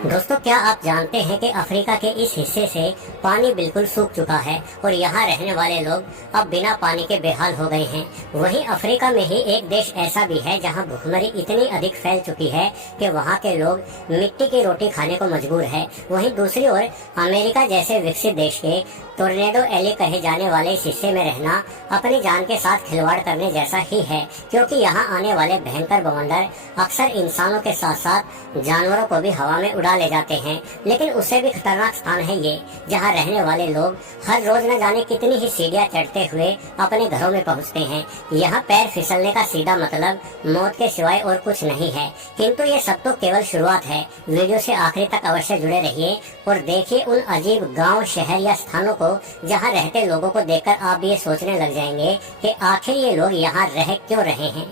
दोस्तों, क्या आप जानते हैं कि अफ्रीका के इस हिस्से से पानी बिल्कुल सूख चुका है और यहाँ रहने वाले लोग अब बिना पानी के बेहाल हो गए हैं। वहीं अफ्रीका में ही एक देश ऐसा भी है जहाँ भुखमरी इतनी अधिक फैल चुकी है कि वहाँ के लोग मिट्टी की रोटी खाने को मजबूर है। वहीं दूसरी ओर अमेरिका जैसे विकसित देश के टोर्नेडो एली कहे जाने वाले इस हिस्से में रहना अपनी जान के साथ खिलवाड़ करने जैसा ही है, क्योंकि यहाँ आने वाले भयंकर बवंडर अक्सर इंसानों के साथ साथ जानवरों को भी हवा में उड़ा ले जाते हैं। लेकिन उससे भी खतरनाक स्थान है ये, जहाँ रहने वाले लोग हर रोज न जाने कितनी ही सीढ़ियाँ चढ़ते हुए अपने घरों में पहुँचते हैं। यहाँ पैर फिसलने का सीधा मतलब मौत के सिवाय और कुछ नहीं है। किंतु ये सब तो केवल शुरुआत है। वीडियो से आखिरी तक अवश्य जुड़े रहिए और देखिए उन अजीब गांव, शहर या स्थानों को जहां रहते लोगों को देखकर आप भी ये सोचने लग जाएंगे कि आखिर ये लोग यहाँ रह क्यों रहे हैं।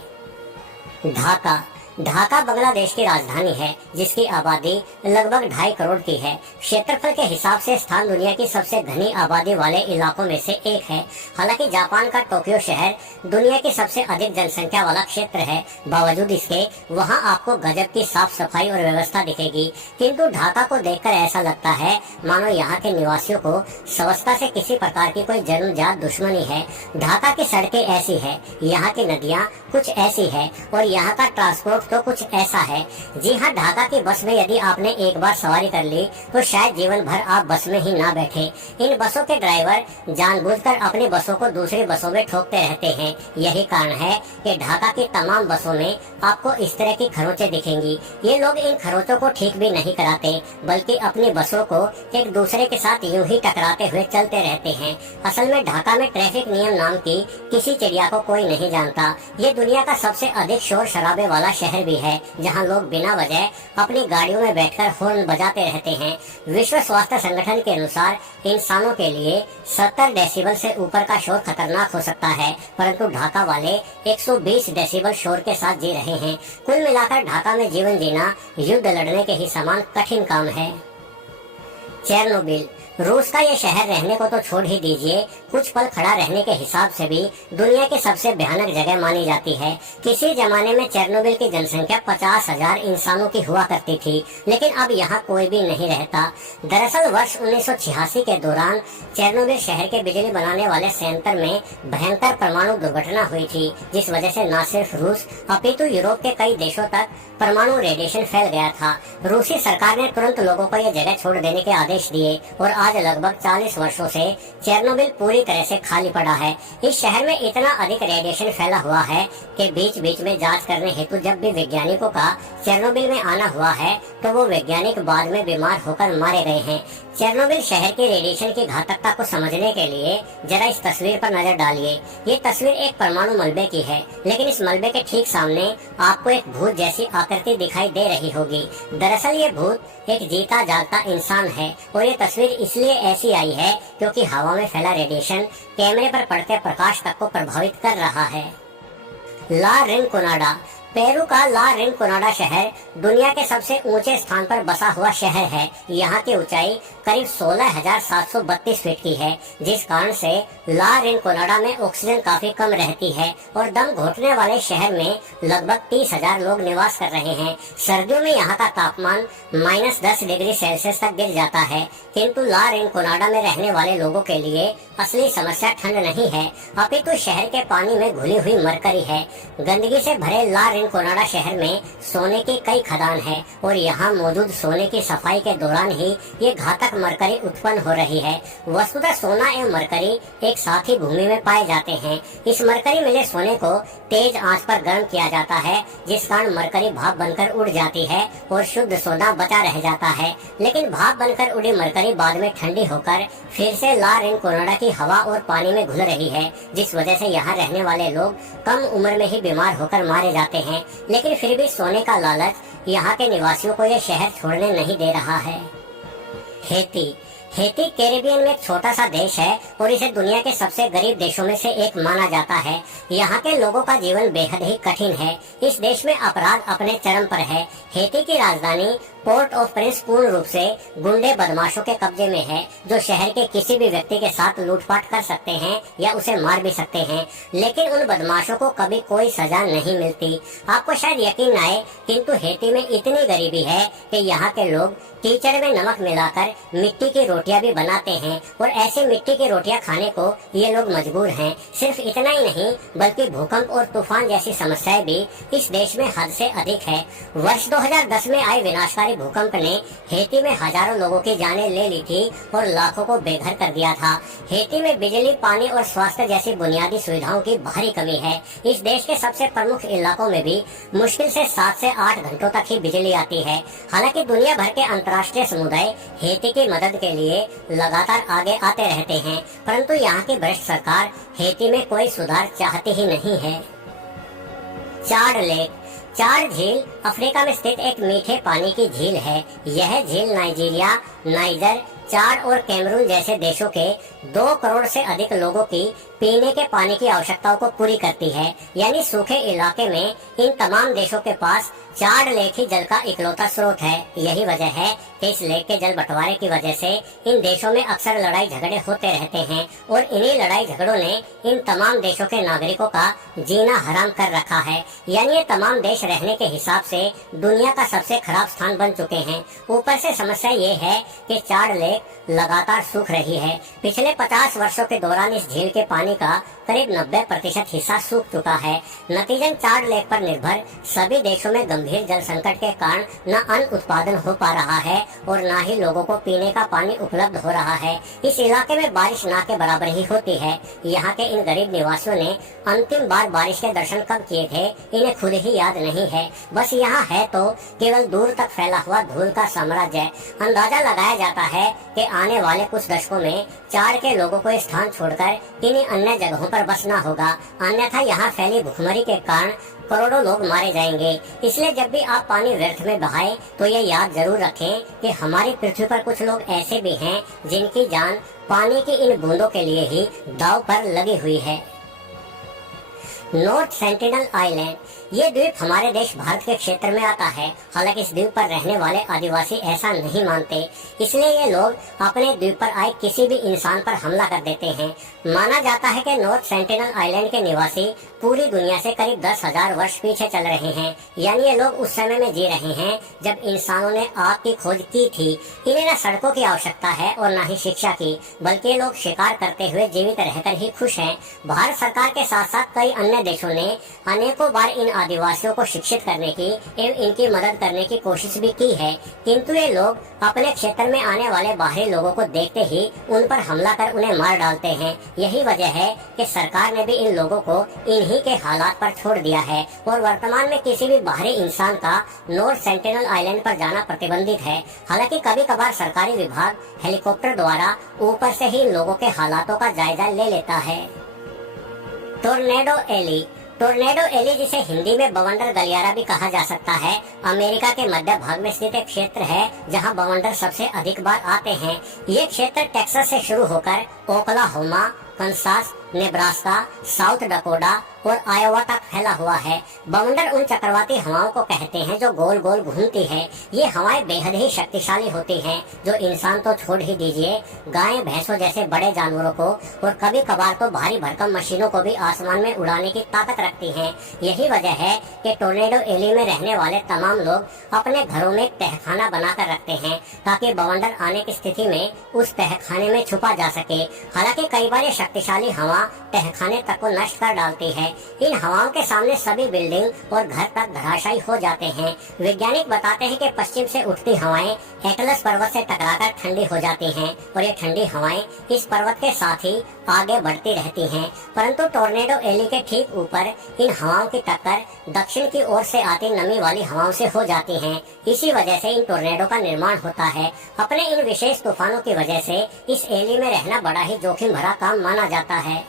ढाका बांग्लादेश की राजधानी है, जिसकी आबादी लगभग 2.5 करोड़ की है। क्षेत्रफल के हिसाब से स्थान दुनिया की सबसे घनी आबादी वाले इलाकों में से एक है। हालांकि जापान का टोक्यो शहर दुनिया की सबसे अधिक जनसंख्या वाला क्षेत्र है, बावजूद इसके वहां आपको गजब की साफ सफाई और व्यवस्था दिखेगी। किंतु ढाका को देखकर ऐसा लगता है मानो यहाँ के निवासियों को स्वच्छता से किसी प्रकार की कोई जन्मजात दुश्मनी है। ढाका की सड़कें ऐसी है, यहाँ की नदियाँ कुछ ऐसी है और यहाँ का ट्रांसपोर्ट तो कुछ ऐसा है। जी हाँ, ढाका की बस में यदि आपने एक बार सवारी कर ली तो शायद जीवन भर आप बस में ही ना बैठे। इन बसों के ड्राइवर जानबूझकर अपनी बसों को दूसरी बसों में ठोकते रहते हैं। यही कारण है कि ढाका की तमाम बसों में आपको इस तरह की खरोंचें दिखेंगी। ये लोग इन खरोंचों को ठीक भी नहीं कराते, बल्कि अपनी बसों को एक दूसरे के साथ यूं ही टकराते हुए चलते रहते हैं। असल में ढाका में ट्रैफिक नियम नाम की किसी चिड़िया को कोई नहीं जानता। ये दुनिया का सबसे अधिक शोर शराबे वाला शहर भी है, जहां लोग बिना वजह अपनी गाड़ियों में बैठकर हॉर्न बजाते रहते हैं। विश्व स्वास्थ्य संगठन के अनुसार इंसानों के लिए 70 डेसिबल से ऊपर का शोर खतरनाक हो सकता है, परंतु ढाका वाले 120 डेसिबल शोर के साथ जी रहे हैं। कुल मिलाकर ढाका में जीवन जीना युद्ध लड़ने के ही समान कठिन काम है। चेरनोबिल, रूस का ये शहर रहने को तो छोड़ ही दीजिए, कुछ पल खड़ा रहने के हिसाब से भी दुनिया की सबसे भयानक जगह मानी जाती है। किसी जमाने में चेरनोबिल की जनसंख्या 50,000 इंसानों की हुआ करती थी, लेकिन अब यहाँ कोई भी नहीं रहता। दरअसल वर्ष 1986 के दौरान चेरनोबिल शहर के बिजली बनाने वाले संयंत्र में भयंकर परमाणु दुर्घटना हुई थी, जिस वजह से न सिर्फ रूस अपितु यूरोप के कई देशों तक परमाणु रेडिएशन फैल गया था। रूसी सरकार ने तुरंत लोगों को यह जगह छोड़ देने के आदेश दिए और आज लगभग 40 वर्षों से चेरनोबिल पूरी तरह से खाली पड़ा है। इस शहर में इतना अधिक रेडिएशन फैला हुआ है कि बीच बीच में जांच करने हेतु जब भी वैज्ञानिकों का चेरनोबिल में आना हुआ है तो वो वैज्ञानिक बाद में बीमार होकर मारे गए हैं। चेरनोबिल शहर के रेडिएशन की घातकता को समझने के लिए जरा इस तस्वीर पर नजर डालिए। ये तस्वीर एक परमाणु मलबे की है, लेकिन इस मलबे के ठीक सामने आपको एक भूत जैसी आकृति दिखाई दे रही होगी। दरअसल ये भूत एक जीता जागता इंसान है और ये तस्वीर इसलिए ऐसी आई है क्योंकि हवा में फैला रेडिएशन कैमरे पर पड़ते प्रकाश तक को प्रभावित कर रहा है। ला रिनकोनाडा, पेरू का ला रिनकोनाडा शहर दुनिया के सबसे ऊंचे स्थान पर बसा हुआ शहर है। यहाँ की ऊंचाई करीब 16,732 फीट की है, जिस कारण से ला रिनकोनाडा में ऑक्सीजन काफी कम रहती है और दम घोटने वाले शहर में लगभग 30,000 लोग निवास कर रहे हैं। सर्दियों में यहाँ का तापमान -10 डिग्री सेल्सियस तक गिर जाता है, किंतु ला रिनकोनाडा में रहने वाले लोगों के लिए असली समस्या ठंड नहीं है, अपितु शहर के पानी में घुली हुई मरकरी है। गंदगी से भरे ला रिनकोनाडा शहर में सोने की कई खदान है और यहाँ मौजूद सोने की सफाई के दौरान ही ये घातक मरकरी उत्पन्न हो रही है। वस्तुतः सोना एवं मरकरी एक साथ ही भूमि में पाए जाते हैं। इस मरकरी मिले सोने को तेज आंच पर गर्म किया जाता है, जिस कारण मरकरी भाप बनकर उड़ जाती है और शुद्ध सोना बचा रह जाता है। लेकिन भाप बनकर उड़ी मरकरी बाद में ठंडी होकर फिर से ला रिनकोनाडा की हवा और पानी में घुल रही है, जिस वजह से यहाँ रहने वाले लोग कम उम्र में ही बीमार होकर मारे जाते हैं। लेकिन फिर भी सोने का लालच यहाँ के निवासियों को यह शहर छोड़ने नहीं दे रहा है। हेती, हेती कैरिबियन में एक छोटा सा देश है और इसे दुनिया के सबसे गरीब देशों में से एक माना जाता है। यहाँ के लोगों का जीवन बेहद ही कठिन है। इस देश में अपराध अपने चरम पर है। हेती की राजधानी पोर्ट ऑफ प्रिंस पूर्ण रूप से गुंडे बदमाशों के कब्जे में है, जो शहर के किसी भी व्यक्ति के साथ लूटपाट कर सकते हैं या उसे मार भी सकते हैं, लेकिन उन बदमाशों को कभी कोई सजा नहीं मिलती। आपको शायद यकीन आए, किंतु हेती में इतनी गरीबी है कि यहाँ के लोग कीचड़ में नमक मिलाकर मिट्टी की रोटियां भी बनाते हैं और ऐसी मिट्टी की रोटियां खाने को ये लोग मजबूर हैं। सिर्फ इतना ही नहीं, बल्कि भूकंप और तूफान जैसी समस्याएं भी इस देश में हद से अधिक है। वर्ष 2010 में आए विनाशकारी भूकंप ने हेती में हजारों लोगों की जानें ले ली थी और लाखों को बेघर कर दिया था। हेती में बिजली, पानी और स्वास्थ्य जैसी बुनियादी सुविधाओं की भारी कमी है। इस देश के सबसे प्रमुख इलाकों में भी मुश्किल से 7 से 8 घंटों तक ही बिजली आती है। हालांकि दुनिया भर के अंतर्राष्ट्रीय समुदाय हेती की मदद के लिए लगातार आगे आते रहते हैं, परंतु यहाँ की भ्रष्ट सरकार हेती में कोई सुधार चाहती ही नहीं है। चाड लेक। चाड झील अफ्रीका में स्थित एक मीठे पानी की झील है। यह झील नाइजीरिया, नाइजर, चाड और कैमरून जैसे देशों के 2 करोड़ से अधिक लोगों की पीने के पानी की आवश्यकताओं को पूरी करती है। यानी सूखे इलाके में इन तमाम देशों के पास चाड लेक ही जल का इकलौता स्रोत है। यही वजह है कि इस लेक के जल बंटवारे की वजह से इन देशों में अक्सर लड़ाई झगड़े होते रहते हैं और इन्हीं लड़ाई झगड़ों ने इन तमाम देशों के नागरिकों का जीना हराम कर रखा है। यानी ये तमाम देश रहने के हिसाब से दुनिया का सबसे खराब स्थान बन चुके हैं। ऊपर से समस्या ये है कि चाड लेक लगातार सूख रही है। पिछले 50 वर्षों के दौरान इस झील के पानी का करीब 90% हिस्सा सूख चुका है। नतीजन चाड लेक पर निर्भर सभी देशों में गंभीर जल संकट के कारण न अन्न उत्पादन हो पा रहा है और न ही लोगों को पीने का पानी उपलब्ध हो रहा है। इस इलाके में बारिश ना के बराबर ही होती है। यहाँ के इन गरीब निवासियों ने अंतिम बार बारिश के दर्शन कब किए थे, इन्हें खुद ही याद नहीं है। बस यहाँ है तो केवल दूर तक फैला हुआ धूल का साम्राज्य। अंदाजा लगाया जाता है कि आने वाले कुछ दशकों में चाड के लोगों को स्थान छोड़कर किन्हीं अन्य जगहों पर बसना होगा, अन्यथा यहाँ फैली भुखमरी के कारण करोड़ों लोग मारे जाएंगे। इसलिए जब भी आप पानी व्यर्थ में बहाएं तो ये याद जरूर रखें कि हमारी पृथ्वी पर कुछ लोग ऐसे भी हैं जिनकी जान पानी की इन बूंदों के लिए ही दांव पर लगी हुई है। North sentinel island. ये द्वीप हमारे देश भारत के क्षेत्र में आता है। हालांकि इस द्वीप पर रहने वाले आदिवासी ऐसा नहीं मानते, इसलिए ये लोग अपने द्वीप पर आए किसी भी इंसान पर हमला कर देते हैं। माना जाता है कि नॉर्थ सेंटिनल आइलैंड के निवासी पूरी दुनिया से करीब 10,000 वर्ष पीछे चल रहे हैं। यानी ये लोग उस समय में जी रहे हैं जब इंसानों ने आग की खोज की थी। इन्हें न सड़कों की आवश्यकता है और न ही शिक्षा की, बल्कि ये लोग शिकार करते हुए जीवित रहकर ही खुश हैं। भारत सरकार के साथ साथ कई अन्य देशों ने अनेकों बार इन आदिवासियों को शिक्षित करने की एवं इनकी मदद करने की कोशिश भी की है, किंतु ये लोग अपने क्षेत्र में आने वाले बाहरी लोगों को देखते ही उन पर हमला कर उन्हें मार डालते हैं। यही वजह है कि सरकार ने भी इन लोगों को इन्हीं के हालात पर छोड़ दिया है और वर्तमान में किसी भी बाहरी इंसान का नॉर्थ सेंटिनल आइलैंड पर जाना प्रतिबंधित है। हालांकि कभी कभार सरकारी विभाग हेलीकॉप्टर द्वारा ऊपर से ही लोगों के हालातों का जायजा ले लेता है। Tornado Eli. टोर्नेडो एली, जिसे हिंदी में बवंडर गलियारा भी कहा जा सकता है, अमेरिका के मध्य भाग में स्थित एक क्षेत्र है जहां बवंडर सबसे अधिक बार आते हैं। ये क्षेत्र टेक्सास से शुरू होकर Oklahoma, Kansas, Nebraska, south Dakota और आयोवा तक फैला हुआ है। बवंडर उन चक्रवाती हवाओं को कहते हैं जो गोल गोल घूमती है। ये हवाएं बेहद ही शक्तिशाली होती हैं, जो इंसान तो छोड़ ही दीजिए, गायें भैंसों जैसे बड़े जानवरों को और कभी कभार तो भारी भरकम मशीनों को भी आसमान में उड़ाने की ताकत रखती हैं। यही वजह है कि टोर्नेडो एली में रहने वाले तमाम लोग अपने घरों में तहखाना बनाकर रखते हैं ताकि बवंडर आने की स्थिति में उस तहखाने में छुपा जा सके। हालांकि कई बार ये शक्तिशाली हवा तहखाने तक को नष्ट कर डालती है। इन हवाओं के सामने सभी बिल्डिंग और घर तक धराशायी हो जाते हैं। वैज्ञानिक बताते हैं कि पश्चिम से उठती हवाएं एटलस पर्वत से टकराकर ठंडी हो जाती हैं और ये ठंडी हवाएं इस पर्वत के साथ ही आगे बढ़ती रहती हैं। परंतु टोर्नेडो एली के ठीक ऊपर इन हवाओं की टक्कर दक्षिण की ओर से आती नमी वाली हवाओं से हो जाती है। इसी वजह से इन टोर्नेडो का निर्माण होता है। अपने इन विशेष तूफानों की वजह से इस एली में रहना बड़ा ही जोखिम भरा काम माना जाता है।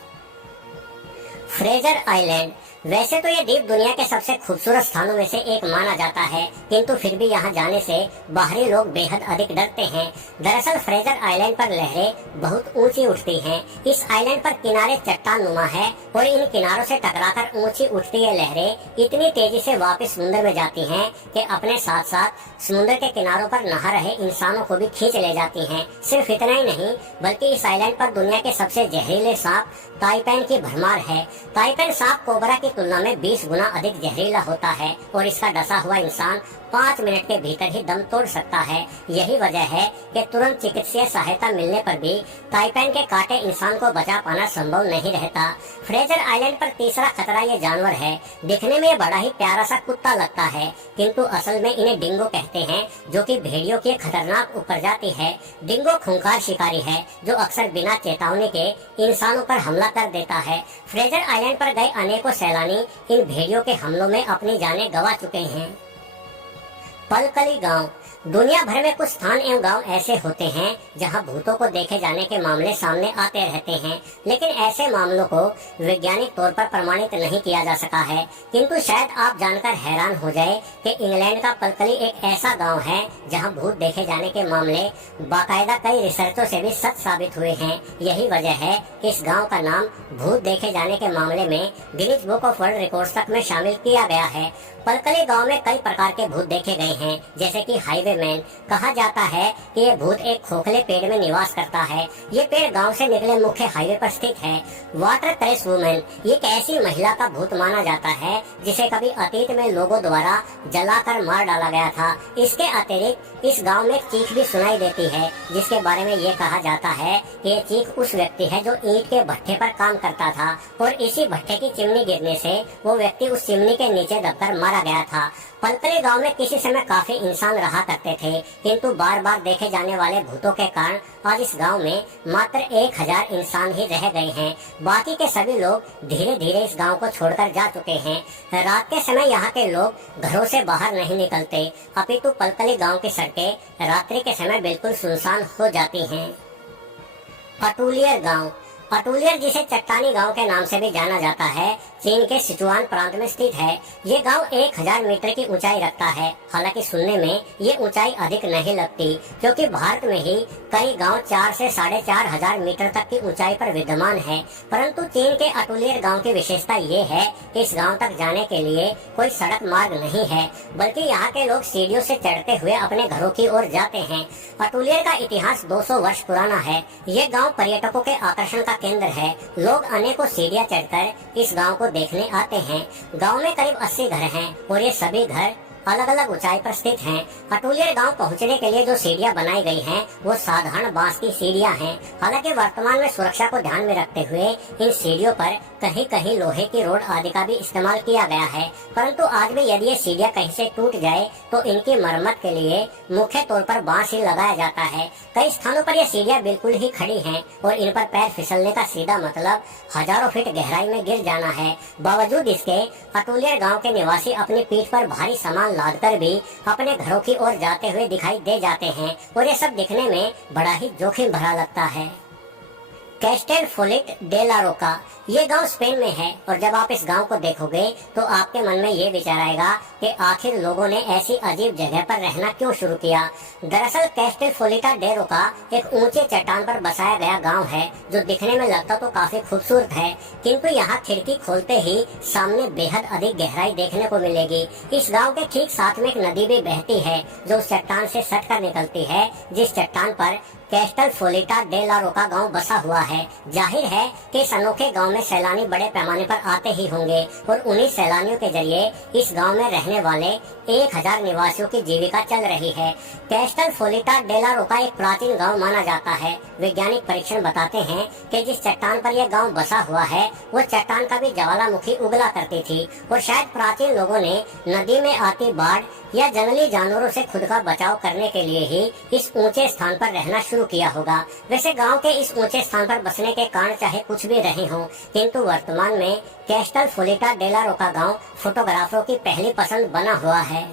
Fraser island. वैसे तो ये द्वीप दुनिया के सबसे खूबसूरत स्थानों में से एक माना जाता है, किंतु फिर भी यहाँ जाने से बाहरी लोग बेहद अधिक डरते हैं। दरअसल फ्रेजर आइलैंड पर लहरें बहुत ऊंची उठती हैं। इस आइलैंड पर किनारे चट्टान नुमा है और इन किनारों से टकराकर ऊंची उठती ये लहरें इतनी तेजी से वापस समुद्र में जाती हैं कि अपने साथ साथ समुद्र के किनारों पर नहा रहे इंसानों को भी खींच ले जाती हैं। सिर्फ इतना ही नहीं, बल्कि इस आइलैंड पर दुनिया के सबसे जहरीले सांप ताइपेन की भरमार है। ताइपेन सांप कोबरा की तुलना में 20 गुना अधिक जहरीला होता है और इसका डसा हुआ इंसान 5 मिनट के भीतर ही दम तोड़ सकता है। यही वजह है कि तुरंत चिकित्सीय सहायता मिलने पर भी ताइपेन के कांटे इंसान को बचा पाना संभव नहीं रहता। फ्रेजर आइलैंड पर तीसरा खतरा ये जानवर है। दिखने में ये बड़ा ही प्यारा सा कुत्ता लगता है, किंतु असल में इन्हें डिंगो कहते हैं, जो कि भेड़ियों की खतरनाक उपप्रजाति है। डिंगो खूंखार शिकारी है जो अक्सर बिना चेतावनी के इंसानों पर हमला कर देता है। फ्रेजर आइलैंड पर गए अनेकों सैलानी इन भेड़ियों के हमलों में अपनी जानें गंवा चुके हैं। पलकली गांव। दुनिया भर में कुछ स्थान एवं गांव ऐसे होते हैं जहां भूतों को देखे जाने के मामले सामने आते रहते हैं, लेकिन ऐसे मामलों को वैज्ञानिक तौर पर प्रमाणित नहीं किया जा सका है। किंतु शायद आप जानकर हैरान हो जाए कि इंग्लैंड का पलकली एक ऐसा गांव है जहां भूत देखे जाने के मामले बाकायदा कई रिसर्चों से भी सच साबित हुए हैं। यही वजह है कि इस गाँव का नाम भूत देखे जाने के मामले में Guinness book of world records तक में शामिल किया गया है। पलकली गांव में कई प्रकार के भूत देखे गए हैं, जैसे कि हाईवे मैन। कहा जाता है कि ये भूत एक खोखले पेड़ में निवास करता है। ये पेड़ गांव से निकले मुख्य हाईवे पर स्थित है। वाटर क्रेस वुमेन, ये एक ऐसी महिला का भूत माना जाता है जिसे कभी अतीत में लोगों द्वारा जलाकर मार डाला गया था। इसके अतिरिक्त इस गांव में एक चीख भी सुनाई देती है, जिसके बारे में ये कहा जाता है कि ये चीख उस व्यक्ति है जो ईंट के भट्ठे पर काम करता था और इसी भट्ठे की चिमनी गिरने से वो व्यक्ति उस चिमनी के नीचे दबकर मारा गया था। पलकली गांव में किसी समय काफी इंसान रहा करते थे, किंतु बार बार देखे जाने वाले भूतों के कारण आज इस गांव में मात्र 1000 इंसान ही रह गए हैं। बाकी के सभी लोग धीरे धीरे इस गांव को छोड़कर जा चुके हैं। रात के समय यहाँ के लोग घरों से बाहर नहीं निकलते, अपितु पलकली गांव की सड़कें रात्रि के समय बिल्कुल सुनसान हो जाती हैं। अटूलियर गांव। अटूलियर, जिसे चट्टानी गांव के नाम से भी जाना जाता है, चीन के सिचुआन प्रांत में स्थित है। ये गांव 1000 मीटर की ऊंचाई रखता है। हालांकि सुनने में ये ऊंचाई अधिक नहीं लगती, क्योंकि भारत में ही कई गांव 4 से 4500 मीटर तक की ऊंचाई पर विद्यमान है। परंतु चीन के अटूलियर गांव की विशेषता ये है कि इस गांव तक जाने के लिए कोई सड़क मार्ग नहीं है, बल्कि यहाँ के लोग सीढ़ियों से चढ़ते हुए अपने घरों की ओर जाते हैं। अटूलियर का इतिहास 200 वर्ष पुराना है। ये गाँव पर्यटकों के आकर्षण का केंद्र है। लोग अनेकों सीढ़ियां चढ़कर इस गांव को देखने आते हैं। गांव में करीब 80 घर हैं और ये सभी घर अलग अलग ऊंचाई पर स्थित हैं। अटूलियर गांव पहुंचने के लिए जो सीढ़ियां बनाई गई हैं, वो साधारण बांस की सीढ़ियां हैं। हालांकि वर्तमान में सुरक्षा को ध्यान में रखते हुए इन सीढ़ियों पर कहीं कहीं लोहे की रोड आदि का भी इस्तेमाल किया गया है। परंतु आज भी यदि ये सीढ़ियां कहीं से टूट जाए तो इनकी मरम्मत के लिए मुख्य तौर पर बांस ही लगाया जाता है। कई स्थानों पर ये सीढ़ियां बिल्कुल ही खड़ी हैं और इन पर पैर फिसलने का सीधा मतलब हजारों फीट गहराई में गिर जाना है। बावजूद इसके अटूलियर गाँव के निवासी अपनी पीठ पर भारी सामान लादकर भी अपने घरों की ओर जाते हुए दिखाई दे जाते हैं और ये सब दिखने में बड़ा ही जोखिम भरा लगता है। कैस्टेल फोलिट डे ला रोका, ये गांव स्पेन में है और जब आप इस गांव को देखोगे तो आपके मन में ये विचार आएगा कि आखिर लोगों ने ऐसी अजीब जगह पर रहना क्यों शुरू किया। दरअसल कैस्टेल फोलिटा डे रोका एक ऊंचे चट्टान पर बसाया गया गांव है, जो दिखने में लगता तो काफी खूबसूरत है, किंतु यहाँ खिड़की खोलते ही सामने बेहद अधिक गहराई देखने को मिलेगी। इस गाँव के ठीक साथ में एक नदी भी बहती है जो उस चट्टान से सट कर निकलती है, जिस चट्टान पर कैस्टल फोलिटा डे ला रोका गाँव बसा हुआ है। जाहिर है कि इस अनोखे गाँव में सैलानी बड़े पैमाने पर आते ही होंगे और उन्हीं सैलानियों के जरिए इस गांव में रहने वाले 1000 निवासियों की जीविका चल रही है। कैस्टल फोलिटा डे ला रोका एक प्राचीन गांव माना जाता है। वैज्ञानिक परीक्षण बताते हैं कि जिस चट्टान पर यह गांव बसा हुआ है वो चट्टान कभी ज्वालामुखी उगला करती थी और शायद प्राचीन लोगों ने नदी में आती बाढ़ या जंगली जानवरों से खुद का बचाव करने के लिए ही इस ऊंचे स्थान पर रहना शुरू किया होगा। वैसे गांव के इस ऊंचे स्थान पर बसने के कारण चाहे कुछ भी रहे हों, किंतु वर्तमान में कैस्टल फोलिटा डे ला रोका गांव फोटोग्राफरों की पहली पसंद बना हुआ है।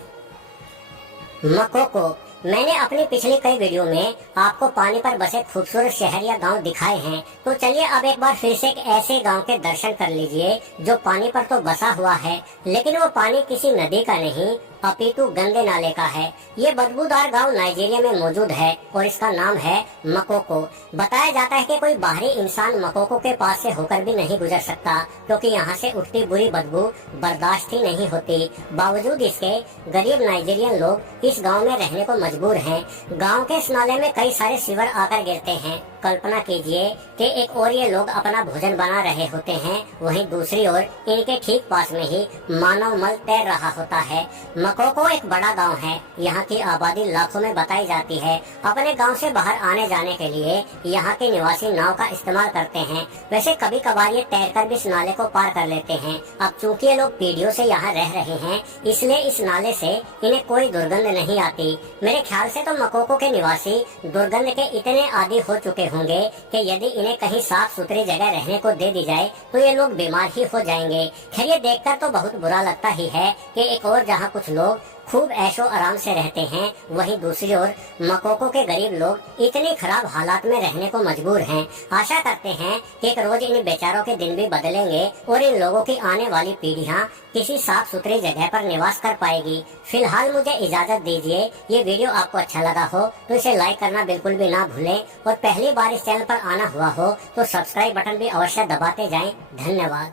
मकोको, मैंने अपनी पिछली कई वीडियो में आपको पानी पर बसे खूबसूरत शहर या गांव दिखाए हैं, तो चलिए अब एक बार फिर से एक ऐसे गांव के दर्शन कर लीजिए जो पानी पर तो बसा हुआ है, लेकिन वो पानी किसी नदी का नहीं अपितु गंदे नाले का है। ये बदबूदार गांव नाइजीरिया में मौजूद है और इसका नाम है मकोको। बताया जाता है कि कोई बाहरी इंसान मकोको के पास से होकर भी नहीं गुजर सकता, क्योंकि यहाँ से उठती बुरी बदबू बर्दाश्त ही नहीं होती। बावजूद इसके गरीब नाइजीरियन लोग इस गांव में रहने को मजबूर हैं। गांव के इस नाले में कई सारे सीवर आकर गिरते हैं। कल्पना कीजिए कि एक ओर ये लोग अपना भोजन बना रहे होते हैं, वहीं दूसरी ओर इनके ठीक पास में ही मानव मल तैर रहा होता है। मकोको एक बड़ा गांव है। यहाँ की आबादी लाखों में बताई जाती है। अपने गांव से बाहर आने जाने के लिए यहाँ के निवासी नाव का इस्तेमाल करते हैं। वैसे कभी कभार ये तैरकर भी इस नाले को पार कर लेते हैं। अब चूंकि ये लोग पीढ़ियों से यहाँ रह रहे हैं, इसलिए इस नाले से इन्हें कोई दुर्गंध नहीं आती। मेरे ख्याल से तो मकोको के निवासी दुर्गंध के इतने आदी हो चुके होंगे कि यदि इन्हें कहीं साफ सुथरी जगह रहने को दे दी जाए तो ये लोग बीमार ही हो जाएंगे। खैर ये देखकर तो बहुत बुरा लगता ही है कि एक और जहाँ कुछ लोग खूब ऐशो आराम से रहते हैं, वहीं दूसरी ओर मकोको के गरीब लोग इतनी खराब हालात में रहने को मजबूर हैं। आशा करते हैं कि एक रोज इन बेचारों के दिन भी बदलेंगे और इन लोगों की आने वाली पीढ़ियां किसी साफ सुथरी जगह पर निवास कर पाएगी। फिलहाल मुझे इजाजत दीजिए। ये वीडियो आपको अच्छा लगा हो तो इसे लाइक करना बिल्कुल भी ना भूलें और पहली बार इस चैनल पर आना हुआ हो तो सब्सक्राइब बटन भी अवश्य दबाते जाएं। धन्यवाद।